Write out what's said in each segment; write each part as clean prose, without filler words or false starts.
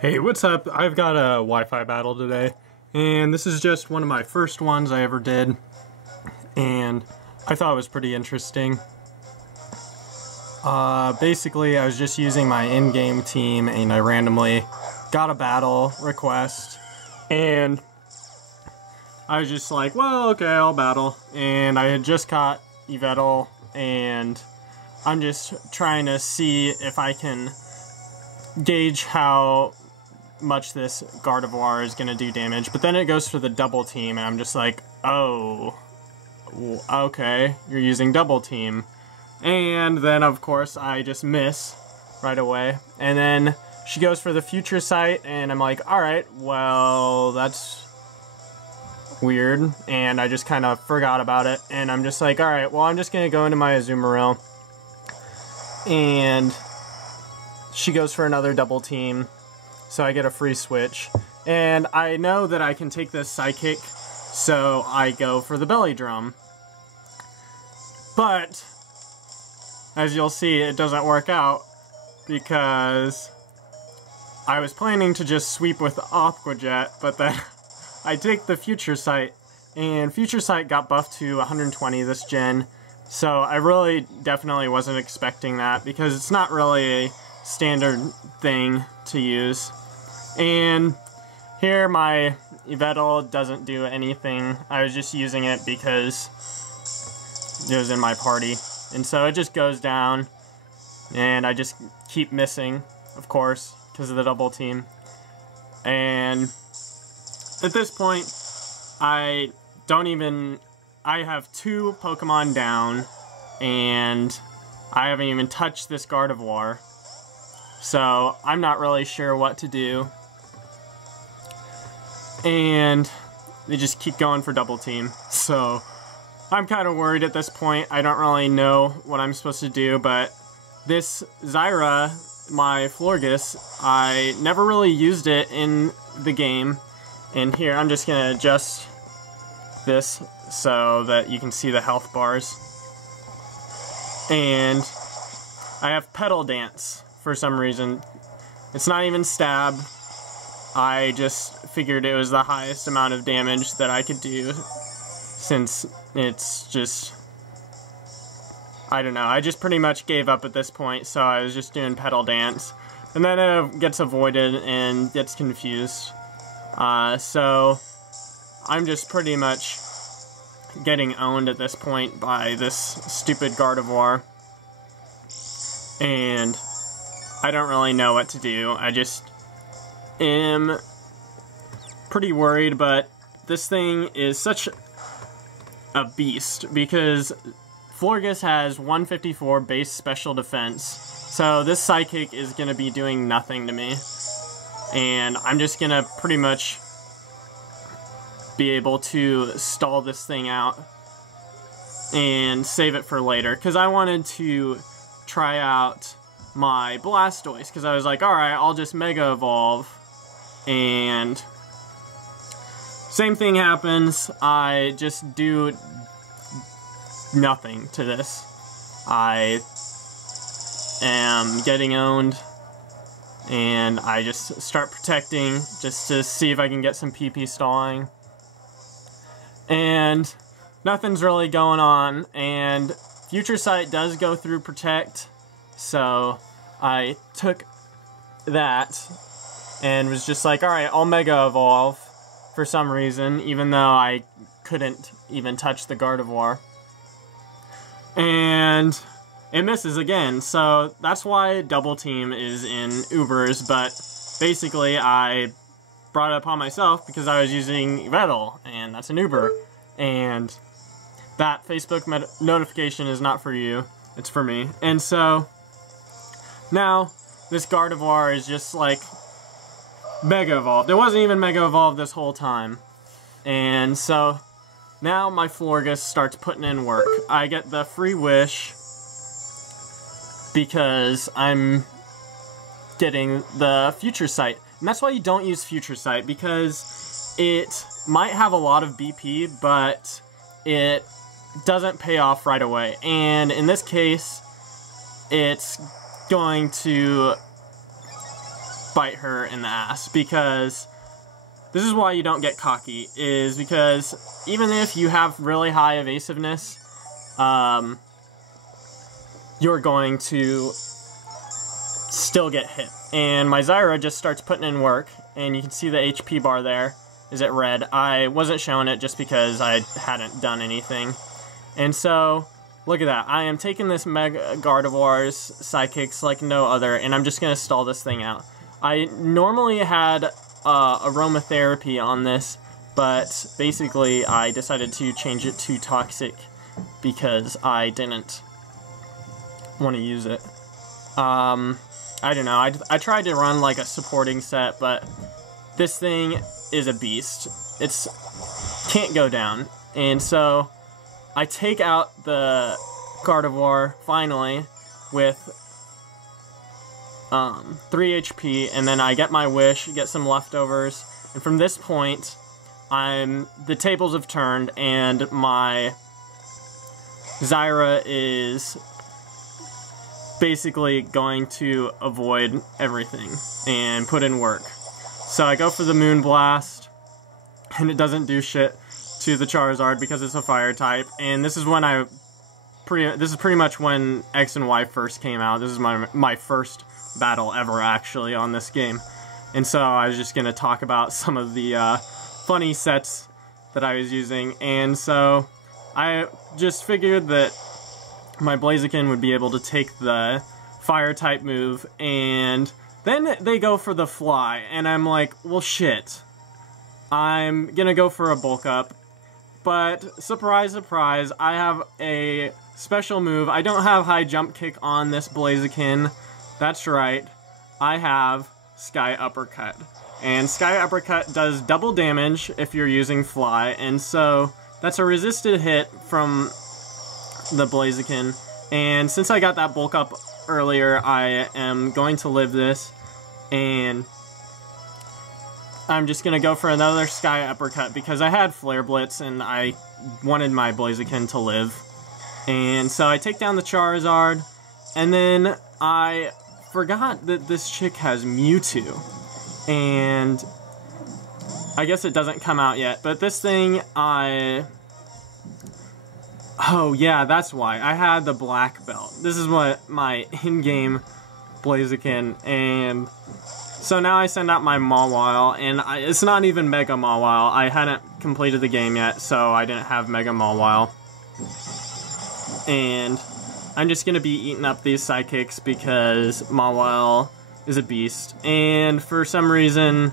Hey, what's up? I've got a Wi-Fi battle today, and this is just one of my first ones I ever did, and I thought it was pretty interesting. Basically, I was just using my in-game team, and I randomly got a battle request, and I was just like, well, okay, I'll battle, and I had just caught Yveltal, and I'm just trying to see if I can gauge how much this Gardevoir is going to do damage, but then it goes for the double team, and I'm just like, oh, okay, you're using double team. And then, of course, I just miss right away, and then she goes for the future sight, and I'm like, alright, well, that's weird, and I just kind of forgot about it, and I'm just like, alright, well, I'm just going to go into my Azumarill, and she goes for another double team, so I get a free switch, and I know that I can take this Psychic, so I go for the Belly Drum. But, as you'll see, it doesn't work out, because I was planning to just sweep with Aqua Jet, but then I take the Future Sight, and Future Sight got buffed to 120 this gen, so I really definitely wasn't expecting that, because it's not really a standard thing to use. And here my Yveltal doesn't do anything. I was just using it because it was in my party. And so it just goes down, and I just keep missing, of course, because of the double team. And at this point, I have 2 Pokemon down, and I haven't even touched this Gardevoir. So I'm not really sure what to do. And they just keep going for double team. So I'm kind of worried at this point. I don't really know what I'm supposed to do, but this Zyra, my Florges, I never really used it in the game. And here, I'm just going to adjust this so that you can see the health bars. And I have Petal Dance for some reason. It's not even stab. I just figured it was the highest amount of damage that I could do, since it's just, I don't know, I just pretty much gave up at this point, so I was just doing Petal Dance. And then it gets avoided and gets confused. So I'm just pretty much getting owned at this point by this stupid Gardevoir. And I don't really know what to do. I just am pretty worried, but this thing is such a beast, because Florges has 154 base special defense, so this Psychic is going to be doing nothing to me, and I'm just going to pretty much be able to stall this thing out and save it for later, because I wanted to try out my Blastoise, because I was like, alright, I'll just Mega Evolve, and same thing happens. I just do nothing to this. I am getting owned, and I just start protecting just to see if I can get some PP stalling, and nothing's really going on, and Future Sight does go through Protect, so I took that and was just like, alright, I'll Mega Evolve for some reason, even though I couldn't even touch the Gardevoir. And it misses again, so that's why Double Team is in Ubers, but basically I brought it upon myself because I was using Yveltal, and that's an Uber. And that Facebook notification is not for you, it's for me. And so now this Gardevoir is just like Mega Evolved. It wasn't even Mega Evolved this whole time. And so now my Florges starts putting in work. I get the free wish because I'm getting the Future Sight. And that's why you don't use Future Sight, because it might have a lot of BP, but it doesn't pay off right away. And in this case, it's going to bite her in the ass, because this is why you don't get cocky, is because even if you have really high evasiveness, you're going to still get hit. And my Zyra just starts putting in work, and you can see the HP bar there is at red. I wasn't showing it just because I hadn't done anything. And so, look at that. I am taking this Mega Gardevoir's sidekicks like no other, and I'm just going to stall this thing out. I normally had aromatherapy on this, but basically I decided to change it to toxic because I didn't want to use it. I don't know, I tried to run like a supporting set, but this thing is a beast. It's can't go down. And so I take out the Gardevoir finally with 3 HP, and then I get my wish, get some leftovers, and from this point the tables have turned, and my Zyra is basically going to avoid everything and put in work. So I go for the Moonblast, and it doesn't do shit to the Charizard because it's a fire type. And this is when this is pretty much when X and Y first came out. This is my first battle ever actually on this game. And so I was just gonna talk about some of the funny sets that I was using. And so I just figured that my Blaziken would be able to take the fire type move, and then they go for the fly, and I'm like, well shit, I'm gonna go for a bulk up, but surprise surprise, I have a special move. I don't have high jump kick on this Blaziken, that's right, I have Sky Uppercut, and Sky Uppercut does double damage if you're using fly, and so that's a resisted hit from the Blaziken, and since I got that bulk up earlier, I am going to live this, and I'm just going to go for another Sky Uppercut because I had Flare Blitz and I wanted my Blaziken to live. And so I take down the Charizard, and then I forgot that this chick has Mewtwo, and I guess it doesn't come out yet, but this thing oh yeah, that's why. I had the black belt. This is what my in-game Blaziken, and so now I send out my Mawile, and it's not even Mega Mawile. I hadn't completed the game yet, so I didn't have Mega Mawile. And I'm just going to be eating up these sidekicks because Mawile is a beast. And for some reason,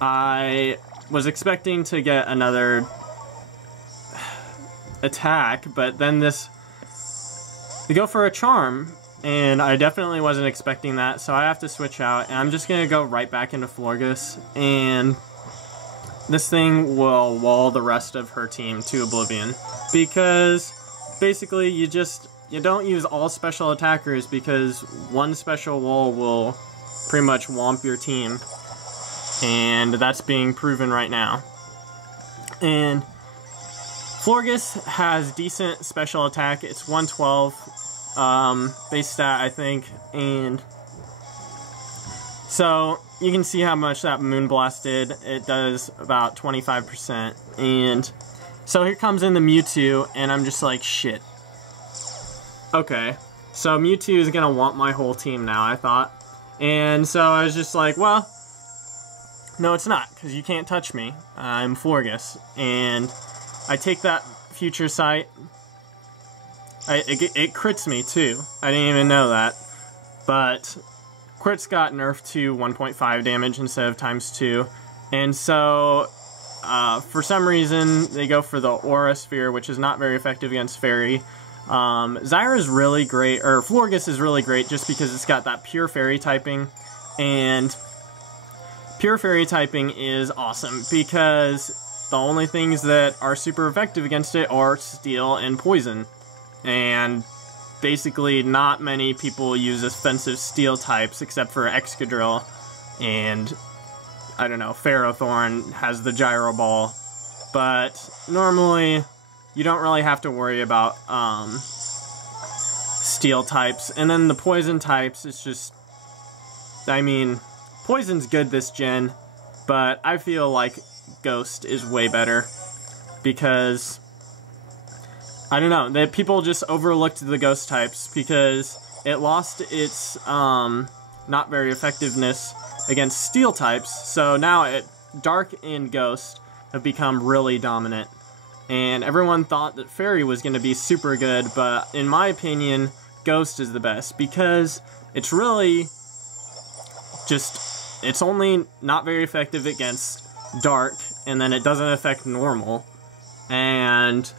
I was expecting to get another attack, but then they go for a charm, and I definitely wasn't expecting that, so I have to switch out, and I'm just gonna go right back into Florges, and this thing will wall the rest of her team to oblivion, because basically you don't use all special attackers, because one special wall will pretty much womp your team, and that's being proven right now. And Florges has decent special attack. It's 112 base stat, I think, and so you can see how much that Moonblast did. It does about 25%, and so here comes in the Mewtwo, and I'm just like, shit. Okay, so Mewtwo is gonna want my whole team now, I thought, and so I was just like, well, no it's not, because you can't touch me. I'm Florges, and I take that future sight. It crits me too. I didn't even know that. But crits got nerfed to 1.5 damage instead of ×2. And so, for some reason, they go for the Aura Sphere, which is not very effective against Fairy. Zyra is really great, or Florges is really great just because it's got that pure Fairy typing. And pure Fairy typing is awesome because the only things that are super effective against it are Steel and Poison. And basically not many people use offensive Steel types except for Excadrill, and I don't know, Ferrothorn has the Gyro Ball. But normally you don't really have to worry about Steel types. And then the Poison types, it's just, I mean, Poison's good this gen, but I feel like Ghost is way better because, I don't know, that people just overlooked the Ghost types because it lost its not very effectiveness against Steel types, so now Dark and Ghost have become really dominant. And everyone thought that Fairy was going to be super good, but in my opinion, Ghost is the best because it's really just, it's only not very effective against Dark, and then it doesn't affect normal, and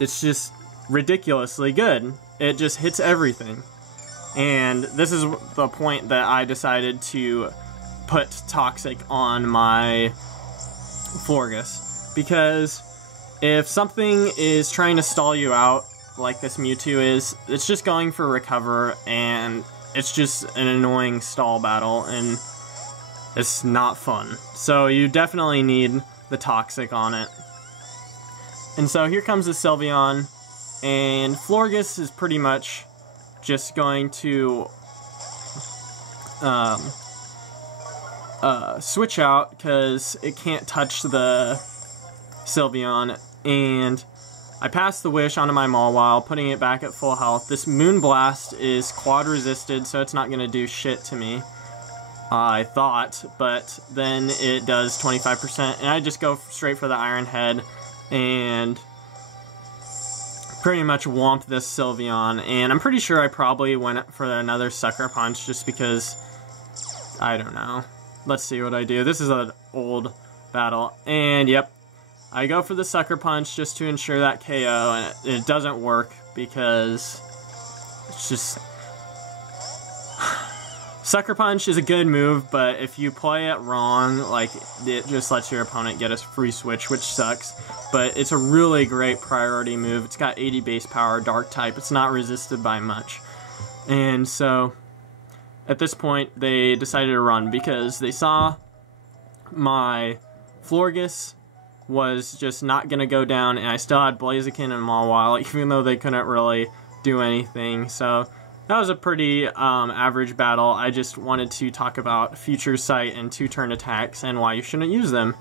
it's just ridiculously good. It just hits everything. And this is the point that I decided to put Toxic on my Florges. Because if something is trying to stall you out, like this Mewtwo is, it's just going for Recover, and it's just an annoying stall battle, and it's not fun. So you definitely need the Toxic on it. And so here comes the Sylveon, and Florges is pretty much just going to switch out because it can't touch the Sylveon, and I passed the Wish onto my Mawile, putting it back at full health. This Moonblast is quad resisted, so it's not going to do shit to me, I thought, but then it does 25%, and I just go straight for the Iron Head, and pretty much whomped this Sylveon, and I'm pretty sure I probably went for another Sucker Punch just because, I don't know. Let's see what I do. This is an old battle, and yep, I go for the Sucker Punch just to ensure that KO, and it doesn't work because it's just... Sucker Punch is a good move, but if you play it wrong, like, it just lets your opponent get a free switch, which sucks. But it's a really great priority move. It's got 80 base power, Dark type. It's not resisted by much. And so, at this point, they decided to run because they saw my Florges was just not going to go down, and I still had Blaziken and Mawile, even though they couldn't really do anything. So that was a pretty average battle. I just wanted to talk about Future Sight and 2-turn attacks and why you shouldn't use them.